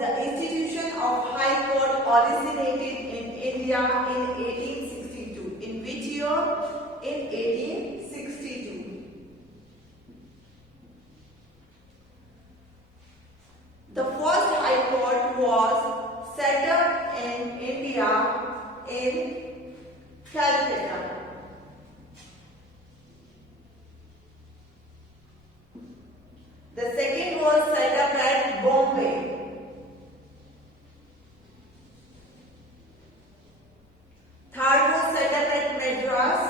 the institution of High Court originated in India in 1862. In which year? In 1862. The first High Court was set up in India in Calcutta. The second was set up at Bombay. Third was set up at Madras.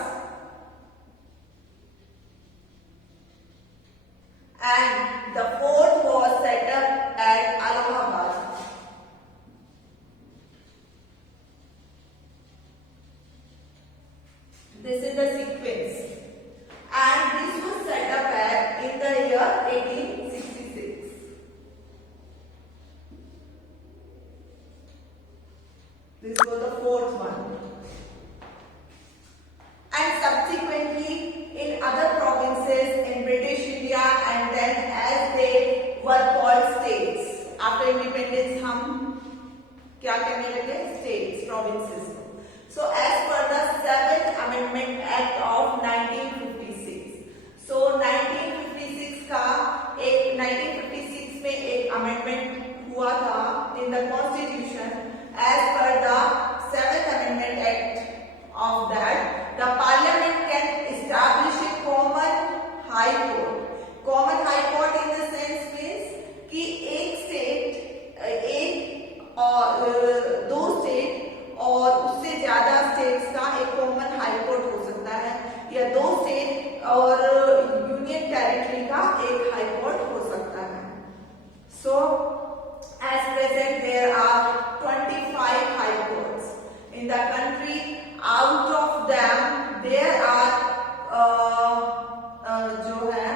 And the fourth was set up at Allahabad. This is the sequence. And this was set up in the year 1866. This was the fourth one. And subsequently in other provinces in British India, and then as they were called states. After independence हम क्या कहने लगे? States, provinces. So as per the 7th Amendment Act of 1956. So 1956 में एक amendment हुआ था in the Constitution. As per the 7th Amendment Act of that, the Parliament can establish a common high court. Common high court in the sense means कि एक state, एक और दो state और उससे ज्यादा स्टेट्स का एक कॉमन हाई कोर्ट हो सकता है, या दो स्टेट और यूनियन टेरिटरी का एक हाई कोर्ट हो सकता है. So as present there are 25 high courts in the country. Out of them there are जो है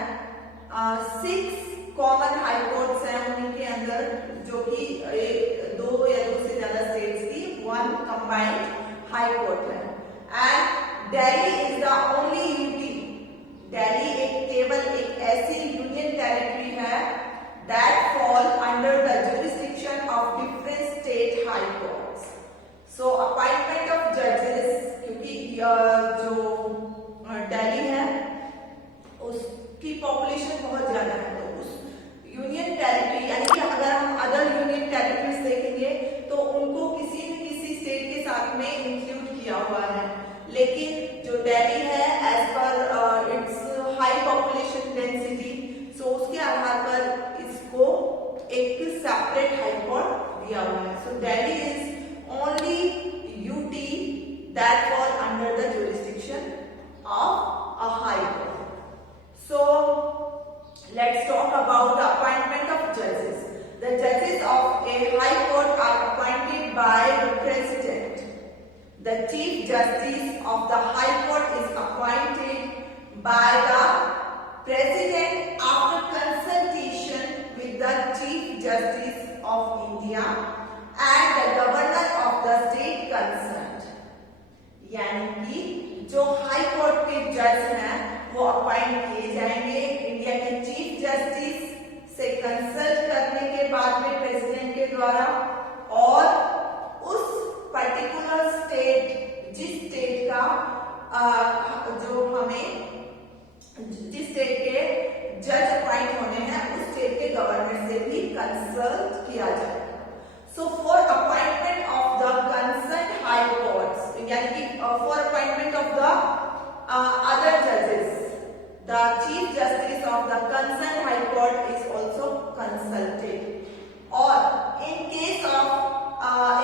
6 कॉमन हाई कोर्ट्स हैं उनके अंदर, जो कि दो या दो से ज्यादा स्टेट्स की वन कंबाइंड हाई कोर्ट है. And Delhi is the only UT. Delhi केवल एक ऐसी यूनियन टेरिटरी है that fall under the jurisdiction of different state high courts. So appointment of जजेस, क्योंकि जो दिल्ली है उसकी पॉपुलेशन बहुत ज्यादा है, तो उस यूनियन टेरिटरी, यानी कि अगर हम अदर यूनियन टेरिटरीज देखेंगे तो उनको किसी न किसी स्टेट के साथ में इंक्लूड किया हुआ है. लेकिन जो दिल्ली है as per its high population density, so उसके आधार पर इसको एक सेपरेट हाई कोर्ट दिया हुआ है. So Delhi is only UT that fall under the jurisdiction of a high court. So let's talk about the appointment of judges. The judges of a high court are appointed by the president. The chief justice of the high court is appointed by the president after consultation with the chief justice of India and the governor of the state concerned. यानी कि जो high court के जज हैं वो appoint किए जाएंगे India के चीफ जस्टिस से कंसल्ट करने के बाद में प्रेसिडेंट के द्वारा, और उस पर्टिकुलर स्टेट, जिस स्टेट का जो हमें जिस स्टेट के जज अपॉइंट होने हैं उस स्टेट के गवर्नमेंट से भी कंसल्ट किया जाएगा. So for appointment of the concern high courts, यानी कि for appointment of the other judges, the chief justice of the concerned high court is also consulted. और in case of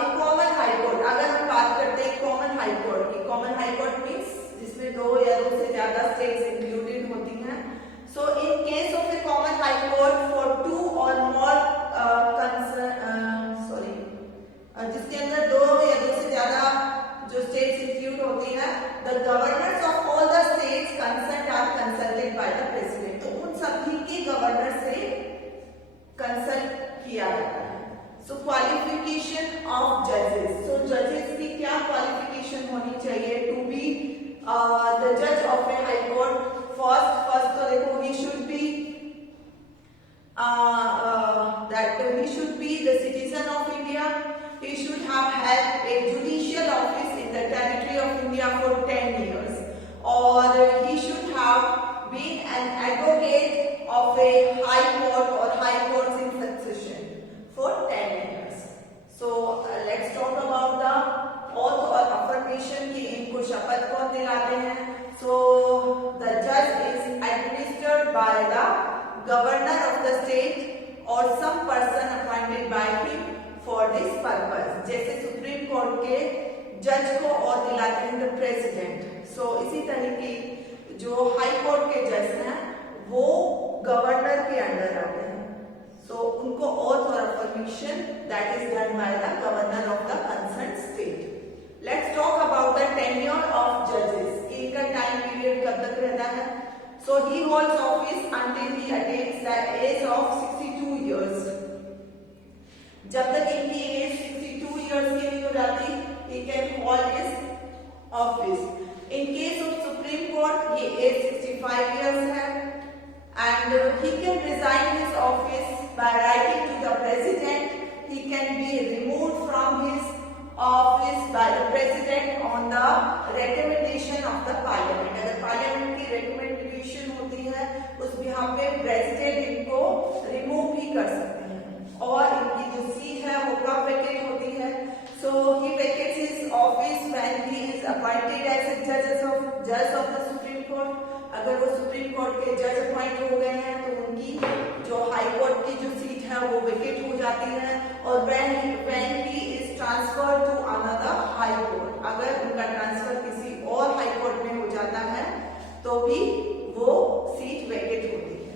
in common high court, अगर हम बात करते हैं common high court की, common high court means जिसमें दो या दो से ज्यादा states included होती हैं. So in case of a common high court for two or more जिसके अंदर दो या दो से ज्यादा जो states include होती हैं, the governors of all the states concerned are consulted by the president. तो उन सभी के गवर्नर से कंसल्ट किया जाता है. सो क्वालिफिकेशन ऑफ जजेस. सो जजेस की क्या क्वालिफिकेशन होनी चाहिए टू बी द जज of A high court? First तो देखो, he should be be the citizen of India. He should have held a judicial office in the territory of India for 10 years. Or he should have been an advocate of a high court or high courts in succession for 10 years. So let's talk about the oath or affirmation कि इनको शपथ कौन दिलाते हैं. So the judge is administered by the governor of the state or some person appointed by him for this purpose. जैसे supreme court के जज को और दिलाते हैं द प्रेसिडेंट. सो इसी तरीके जो हाई कोर्ट के जज हैं वो गवर्नर के अंडर आते हैं. सो उनको oath और affirmation that is done by the governor of the concerned state. Let's talk about the tenure of judges. इनका टाइम पीरियड कब तक रहता है. So he holds office until he attains the age of 62 years. जब तक इनकी as 62 years की नहीं हो जाती, he can hold his office. In case of Supreme Court, ये एज 65 years है, and he can resign his office by writing to the president. He can be removed from his office by the president on the recommendation of the parliament. अगर parliament की recommendation होती है उस बिहार पे president इनको remove भी कर सकते हैं. और इनकी जो सीट है वो कब वेकेट होती है. So he vacates his office when he is appointed as a judge of the Supreme Court. अगर वो सुप्रीम कोर्ट के जज अपॉइंट हो गए हैं तो उनकी जो हाई कोर्ट की जो सीट है वो वेकेट हो जाती है. और when he is transferred to another high court, अगर उनका ट्रांसफर किसी और हाई कोर्ट में हो जाता है तो भी वो सीट वेकेट होती है.